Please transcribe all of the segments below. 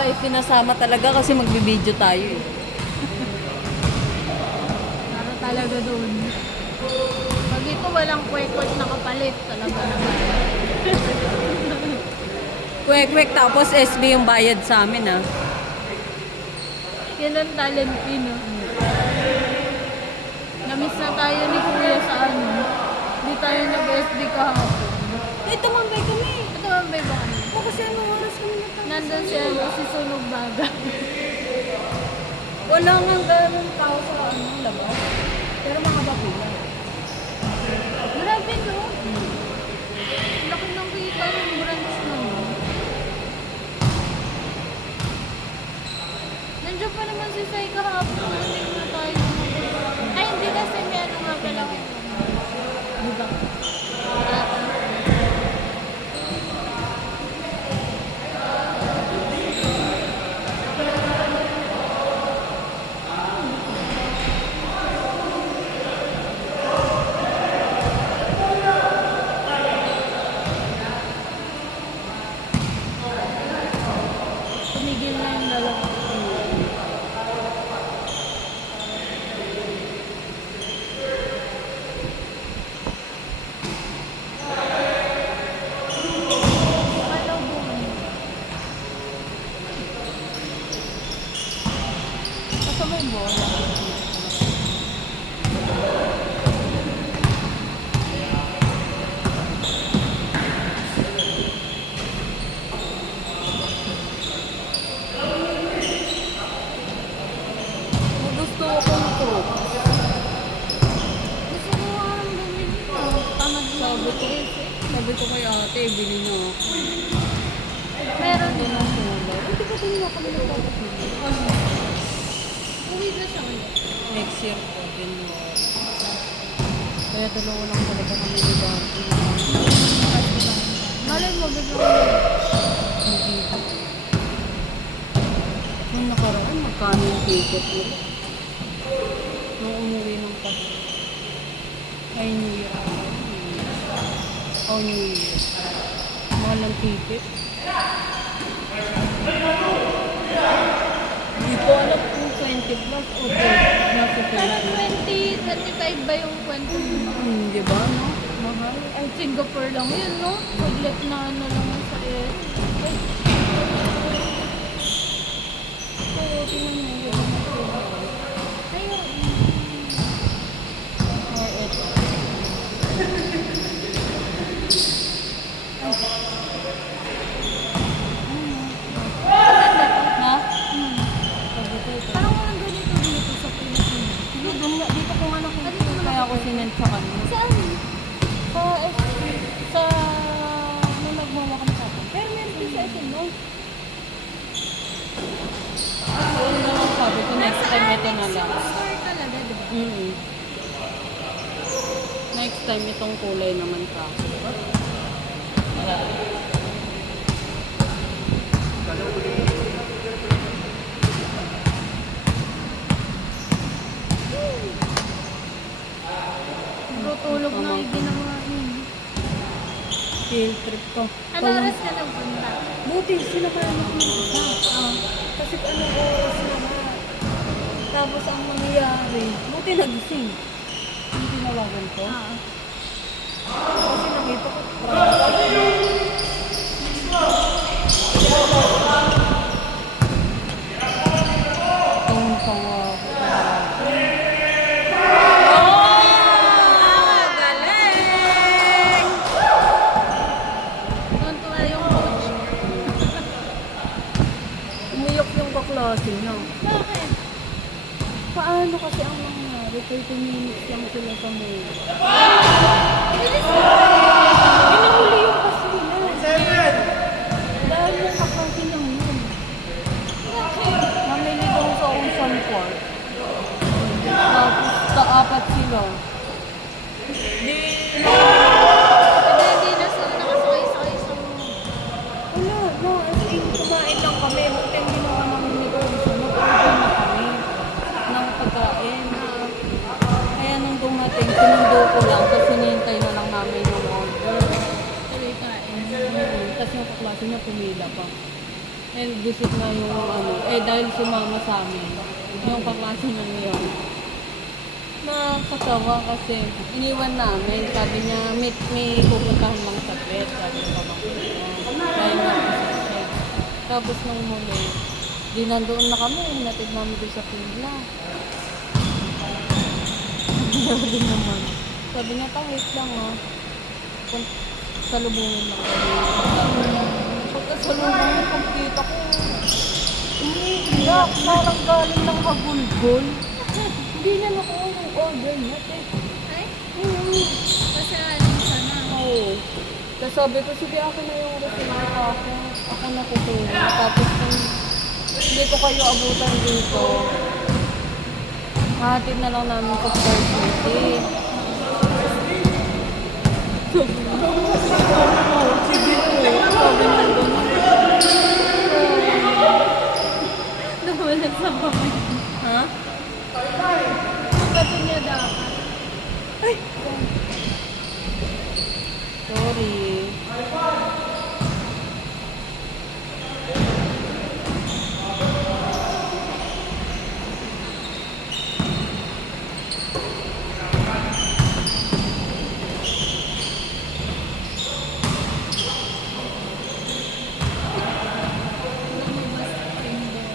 tayo pinasama talaga kasi magbibideo tayo eh. Para talaga doon. Pag ito walang kwek-kwek na kapalit, talaga naman. Kwek-kwek tapos SB yung bayad sa amin ah. Yan ang talent pin, no? Namiss na tayo ni Kuya sa ano. Hindi tayo nag-SB kahapon. Eh, tumambay kami. Ito ang may ba kami? O kasi anong oras kami natapos? Nandun siya si Sunog Baga. Wala nga ganun tao sa ano, labas. Pero mahaba pila. Grabe, no? Laki ng kita ng branch naman. Nandiyan pa naman si Sai kahapon. Hindi na tayo. Ay, hindi kasi may ano nga pala. Diba? Tumigil na yung dalawa. Kasabay mo. Gusto ko ng crook. Gusto ko ang bumili ko. Tamad na Sabi ko, sabi ko kay ate, bili na ako. Meron din. Hindi ba din ako nagpapapili? Uwi na siya ulit. Next year po, January. Kaya dalawa lang talaga kami ni Barbie. Malay mo, biglang Hindi. Nung nakaraan, magkano yung ticket mo? Nung umuwi ng Pasko. Ay, New Year ako. Oh, New Year. Mahal ng ticket. Hindi ko alam kung 20 plus o 30. Nasa parang 20. 25 ba yung kwento mo? Di ba, no? Mahal. Ay, Singapore lang yun, no? Saglit na ano lang ang sa air. So, tingnan mo yung mga Ayun. or ito. Na? Sabi ko ito. Parang walang ganito dito sa Pilipinas. Sige, doon nga. Dito ko nga nakikita. Kaya ako sinend sa kanya. Saan? Sa SM. Sa... Nung nagmama kami sa akin. Pero meron din sa SM, no? Yun na lang sabi ko. Next time ito na lang. Store talaga, di ba? Next time itong kulay naman ka. Tutulog na yung ginawa niya. Field trip ko. Ano oras ka nagpunta? Buti, sinakayan ako ng isa. Kasi anong oras naman. Tapos ang mangyayari, buti nagising. Yung tinawagan ko. Kasi nakita ko, tawang-tawa ako. Galing! Tuntua yung coach. Umiyak yung kaklase niya. Bakit? Paano kasi ang nangyari? 30 minutes lang sila sa movie. Pinahuli yung bus nila. Dahil yung kaklase niyang yun. Mamili daw sa Ocean Park. Tapos kaapat sila. Di... Hindi na sila nakasakay-sakay sa Wala, no. As in, kumain lang kami. Buti ang ginawa namin ni Orson. Nag-order na kami ng pagkain. Kaya nung dumating, sinundo ko lang. Tapos hinihintay na lang namin yung order. tuloy kain. Kasi yung kaklase niya pumila pa. And visit na yung ano, dahil sumama sa amin, yung kaklase na yun. Nakakatawa kasi iniwan namin. Sabi niya, may pupuntahan lang sa pet. Sabi niya pamangkin niya. Dahil nga po sa pet. Tapos nung muli, di nandoon na kami. Natid namin doon sa pila. Sabi naman. Sabi niya, wait lang ah. Salubungin lang kami. Pagkasalubungin, pagkita ko, umiiyak. Parang galing ng hagulgol. Hindi niya nakuha yung order niya, te. Ay, Hmm. kasi aling sana. Oo. Tapos sabi ko, sige ako na yung resita ako. Ako na kukuha. Tapos kung hindi ko kayo abutan dito, hatid na lang namin sa Star City. Sige po. Sabi niya doon. Nawalan sa bahay. Ha? Bato niya dapat. Sorry. Lumabas window.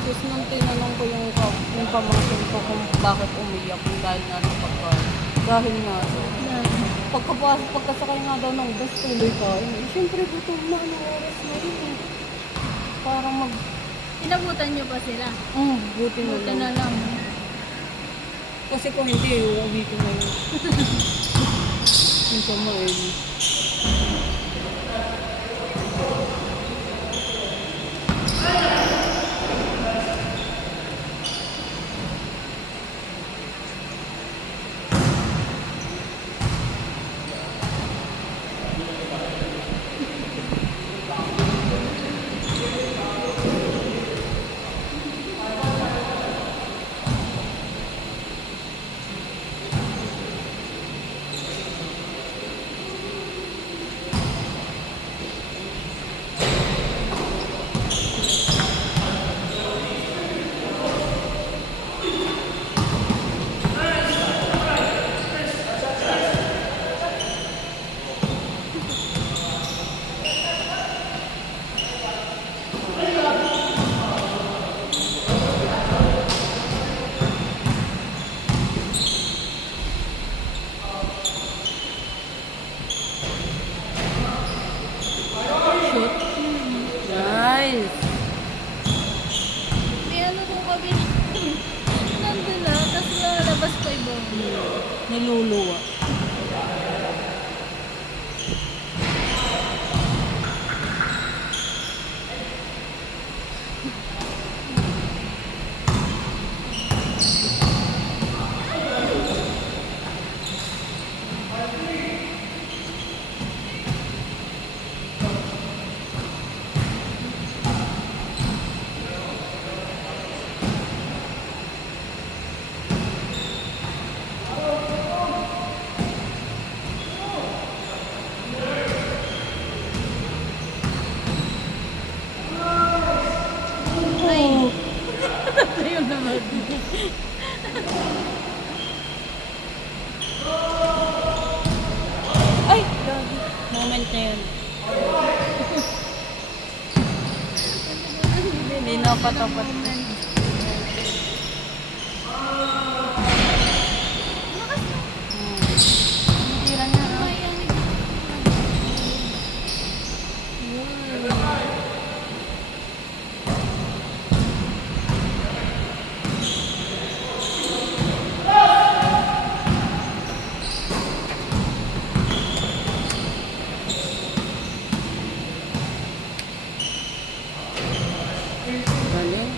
Tapos nung tinanong ko yung pamangkin ko kung bakit umiyak, kung dahil nga sa pagkain. Dahil nga doon. Pagkasakay nga daw ng bus, tuloy ka. Siyempre, gutom na. Anong oras na yun eh. Parang Inabutan niyo pa sila. buti na Buti lang. na lang. Kasi kung hindi, uuwi ko na yun. Yung sama eh. Shoot. Nice. May ano kung kami nandun na, tapos lalabas pa iba. Niluluwa. Ay! Ayun naman. Ay! Gagi. Moment na yun. Hindi na patapat. Tira niya. ah. Ay, ang Galing.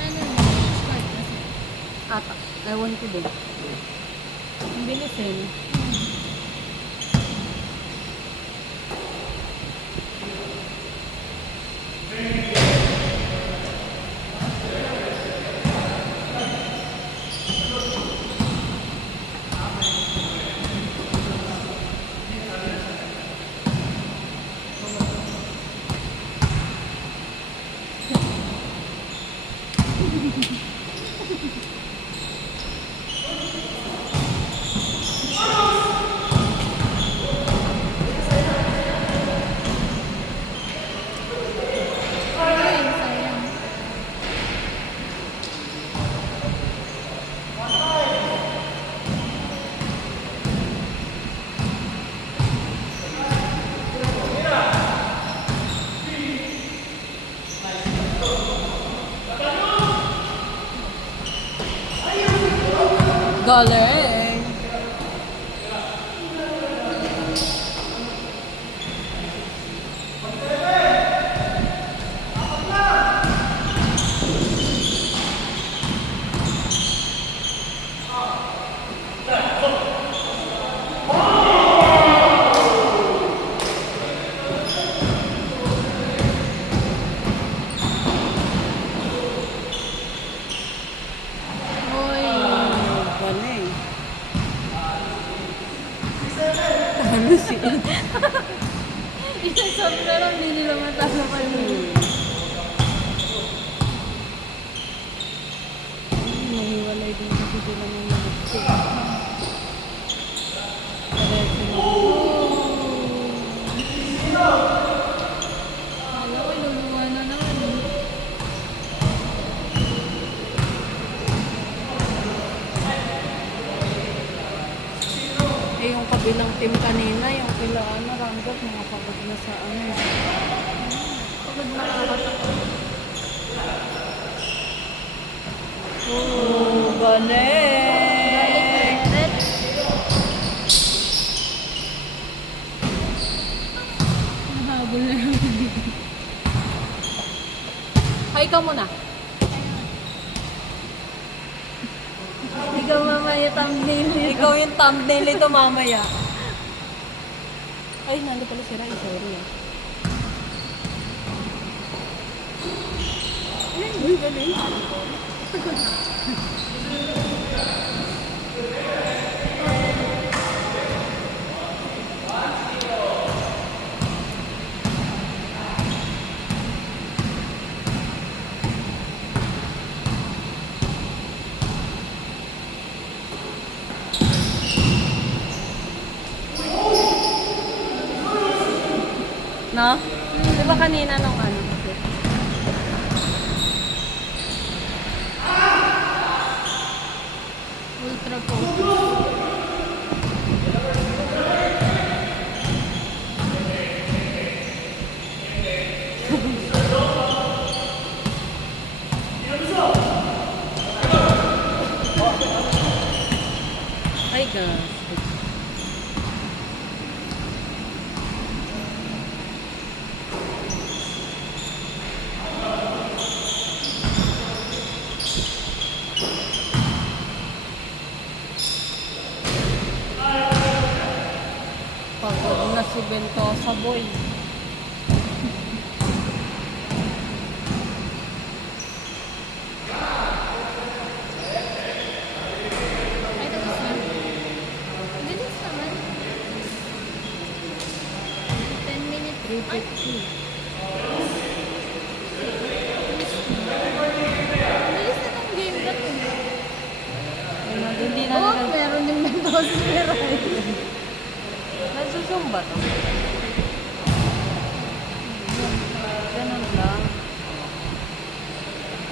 ano na, short kasi. Ata. Ewan ko din. Hindi Bilisin. Ay, sayang. Galing. Uy. Galing. Ano siya? Isasabi na lang, hindi nila matalo kami. Mahiwalay din kasi sila ng mga Alam ko, luluwa na naman. Eh, yung kabilang team kanina, yung kila ano, Rambot, mga pagod na sa ano. Pagod na kakatakot. Oh, galing! Galit. Nahabol na lang. Hi ka muna. Ikaw mamaya thumbnail nito. Ikaw yung thumbnail ito mamaya. Ay, nando pala si Rai. Sorry ah. Uy, galing. No? Di ba kanina nung ano? Ultra focus. Ay, God. Pagod na si Bentosa boy. Ay, tapos na. Bilis naman. 10 minutes. 350. Bilis na ng game na to. Ayun na, hindi na Oh, nila. meron yung Mendoza. Nagsusumba to.